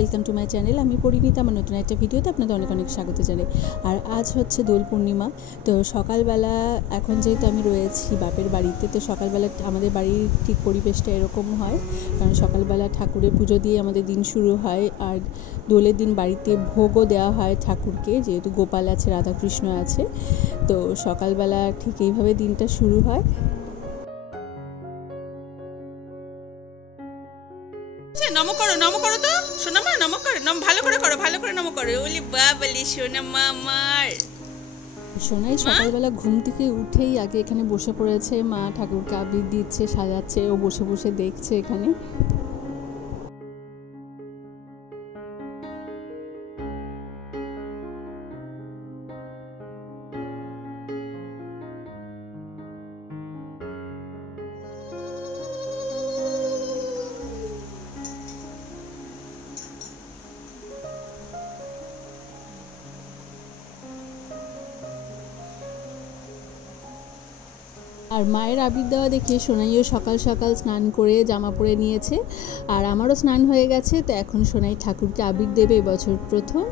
Welcome to my channel. আমি পরিণীতা, আমার নতুন একটা ভিডিওতে আপনাদের অনেক অনেক স্বাগত জানাই। আর আজ হচ্ছে দোল পূর্ণিমা। তো সকালবেলা এখন যেহেতু আমি রয়েছি বাপের বাড়িতে, তো সকালবেলা আমাদের বাড়ির ঠিক পরিবেশটা এরকম হয়, কারণ সকালবেলা ঠাকুরের পুজো দিয়ে আমাদের দিন শুরু হয়। আর দোলের দিন বাড়িতে ভোগও দেওয়া হয় ঠাকুরকে, যেহেতু গোপাল আছে, রাধাকৃষ্ণ আছে। তো সকালবেলা ঠিক এইভাবে দিনটা শুরু হয়। নমো করো তো সোনা মা, নমো করো, ভালো করে নমো করো। ওলি বাবালি সোনা মা আমার। সোনাই সকালবেলা ঘুম থেকে উঠেই আগে এখানে বসে পড়েছে, মা ঠাকুরকে আবির দিচ্ছে, সাজাচ্ছে, ও বসে বসে দেখছে এখানে। আর মায়ের আবির দেওয়া দেখে সোনাইও সকাল সকাল স্নান করে জামা পরে নিয়েছে, আর আমারও স্নান হয়ে গেছে। তো এখন সোনাই ঠাকুরকে আবির দেবে এবছর প্রথম।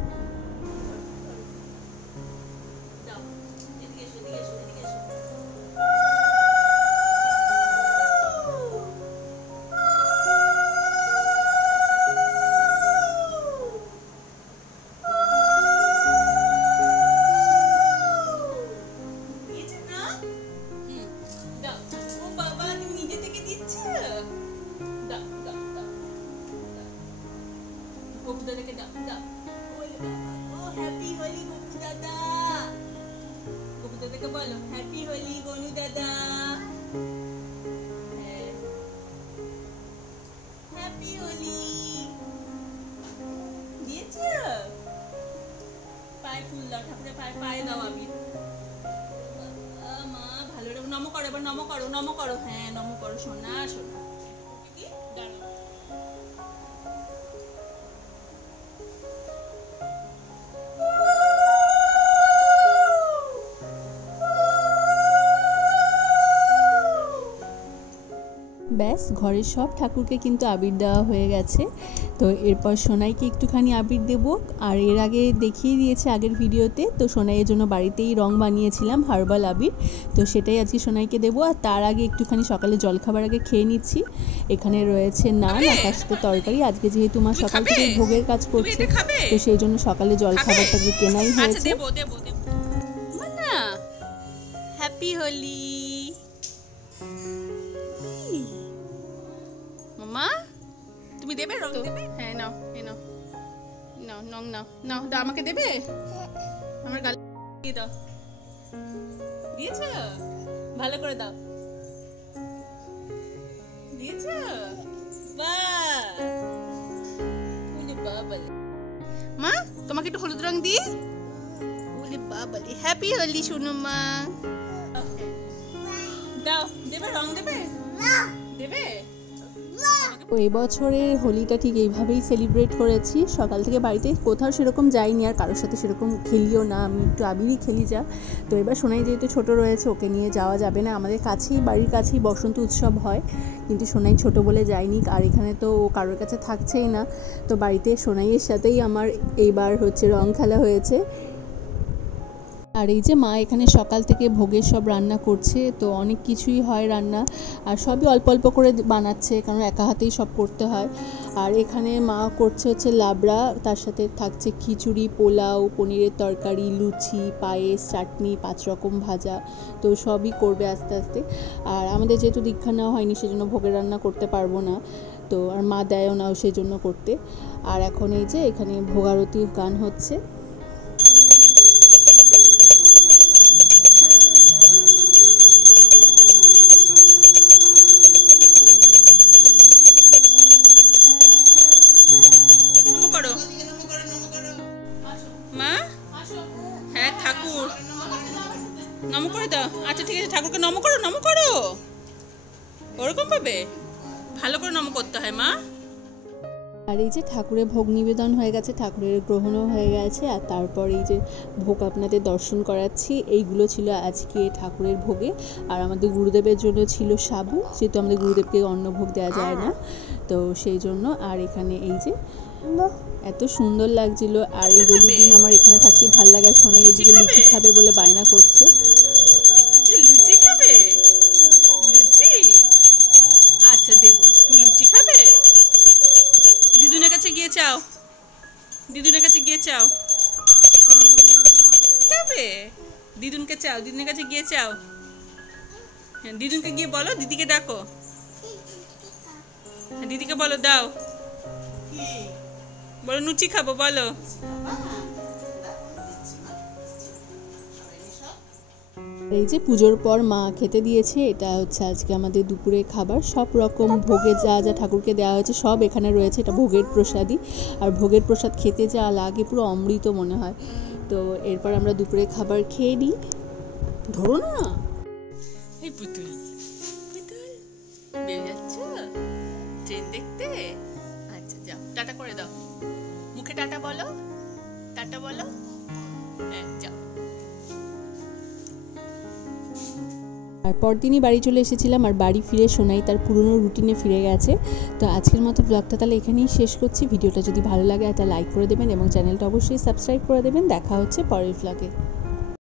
গপু দাদাকে দাও দাও। ও হ্যাপি হোলি গপু দাদা। গপু দাদাকে বলো হ্যাপি হোলি গনু দাদা। হ্যাপি হোলি দিয়েছো। পায়ে ফুল দাও, ঠাকুরের পায়ে দাও আবির। মা ভালো রে, নমো করো এবার, নমো করো। হ্যাঁ নমো করো সোনা সোনা। দাঁড়াও। ব্যাস, ঘরের সব ঠাকুরকে কিন্তু আবির দেওয়া হয়ে গেছে। তো এরপর সোনাইকে একটুখানি আবির দেব। আর এর আগে দেখিয়ে দিয়েছে আগের ভিডিওতে, তো সোনাইয়ের জন্য বাড়িতেই রং বানিয়েছিলাম, হার্বাল আবির। তো সেটাই আজকে সোনাইকে দেবো। আর তার আগে একটুখানি সকালে জলখাবার আগে খেয়ে নিচ্ছি। এখানে রয়েছে নান আর তার সাথে তরকারি। আজকে যেহেতু মা সকাল থেকে ভোগের কাজ করছে, তো সেই জন্য সকালে জলখাবারটাকে কেনাই হয়েছে। হ্যাপি হোলি মামা, তুমি দেবে রং দেবে? হ্যাঁ নাও, এই নাও নাও রং নাও নাও, দাও আমাকে দেবে। আমার গালে দিয়ে দাও। দিয়েছো? ভালো করে দাও। দিয়েছো? বাহ, ওলে বাবালে। মা তোমাকে একটু হলুদ রং দিই। ওলে বাবালে, হ্যাপি হোলি শুনো মা। দাও, দেবে রং দেবে? দেবে? তো এবছরের হোলিটা ঠিক এইভাবেই সেলিব্রেট করেছি। সকাল থেকে বাড়িতে কোথাও সেরকম যাইনি, আর কারোর সাথে সেরকম খেলিও না, আমি একটু আবিরই খেলি যা। তো এবার সোনাই যেহেতু ছোট রয়েছে, ওকে নিয়ে যাওয়া যাবে না। আমাদের কাছেই, বাড়ির কাছেই বসন্ত উৎসব হয়, কিন্তু সোনাই ছোট বলে যায়নি। আর এখানে তো ও কারোর কাছে থাকছেই না, তো বাড়িতে সোনাইয়ের সাথেই আমার এইবার হচ্ছে রং খেলা হয়েছে। আর এই যে মা এখানে সকাল থেকে ভোগের সব রান্না করছে, তো অনেক কিছুই হয় রান্না, আর সবই অল্প অল্প করে বানাচ্ছে, কারণ একা হাতেই সব করতে হয়। আর এখানে মা করছে হচ্ছে লাবড়া, তার সাথে থাকছে খিচুড়ি, পোলাও, পনিরের তরকারি, লুচি, পায়েস, চাটনি, 5 রকম ভাজা। তো সবই করবে আস্তে আস্তে। আর আমাদের যেহেতু দীক্ষা নেওয়া হয়নি, সেজন্য ভোগের রান্না করতে পারবো না, তো আর মা দেয়ও নাও সেই জন্য করতে। আর এখন এই যে এখানে ভোগারতি গান হচ্ছে। মা হ্যাঁ ঠাকুর নমো করে দাও। আচ্ছা ঠিক আছে, ঠাকুরকে নমো করো। ওরকম ভাবে ভালো করে নমো করতে হয় মা। আর এই যে ঠাকুরের ভোগ নিবেদন হয়ে গেছে, ঠাকুরের গ্রহণও হয়ে গেছে। আর তারপর এই যে ভোগ আপনাদের দর্শন করাচ্ছি, এইগুলো ছিল আজকে ঠাকুরের ভোগে। আর আমাদের গুরুদেবের জন্য ছিল সাবু, যেহেতু আমাদের গুরুদেবকে অন্ন ভোগ দেওয়া যায় না, তো সেই জন্য। আর এখানে এই যে এত সুন্দর লাগছিল। আর এই হোলির দিন আমার এখানে থাকতে ভালো লাগে। আর সোনাই এদিকে লুচি খাবে বলে বায়না করছে। লুচি খাবে? লুচি আচ্ছা দেবো। তুমি লুচি খাবে? দিদুনের কাছে গিয়ে চাও, দিদুনের কাছে গিয়ে চাও। খাবে? দিদুনকে চাও, দিদুনের কাছে গিয়ে চাও। হ্যাঁ, দিদুনকে গিয়ে বলো, দিদিকে ডাকো। হ্যাঁ, দিদিকে বলো দাও, বলো লুচি খাবো বলো। এই যে পুজোর পর মা খেতে দিয়েছে, এটা হচ্ছে আজকে আমাদের দুপুরে খাবার। সব রকম ভোগে যা যা ঠাকুরকে দেওয়া হয়েছে সব এখানে রয়েছে। এটা ভোগের প্রসাদই। আর ভোগের প্রসাদ খেতে যা লাগে পুরো অমৃত মনে হয়। তো এরপর আমরা দুপুরে খাবার খেয়ে নিই। ধরো না। এই পুতুল, পুতুল বেরিয়ে যাচ্ছ ট্রেন দেখতে? আচ্ছা যাও, টাটা করে দাও, মুখে টাটা বলো, টাটা বলো। হ্যাঁ যাও। আর পরদিনই বাড়ি চলে এসেছিলাম। আর বাড়ি ফিরে সোনাই তার পুরনো রুটিনে ফিরে গেছে। তো আজকের মতো ব্লগটা তাহলে এখানেই শেষ করছি। ভিডিওটা যদি ভালো লাগে একটা লাইক করে দেবেন এবং চ্যানেলটা অবশ্যই সাবস্ক্রাইব করে দেবেন। দেখা হচ্ছে পরের ব্লগে।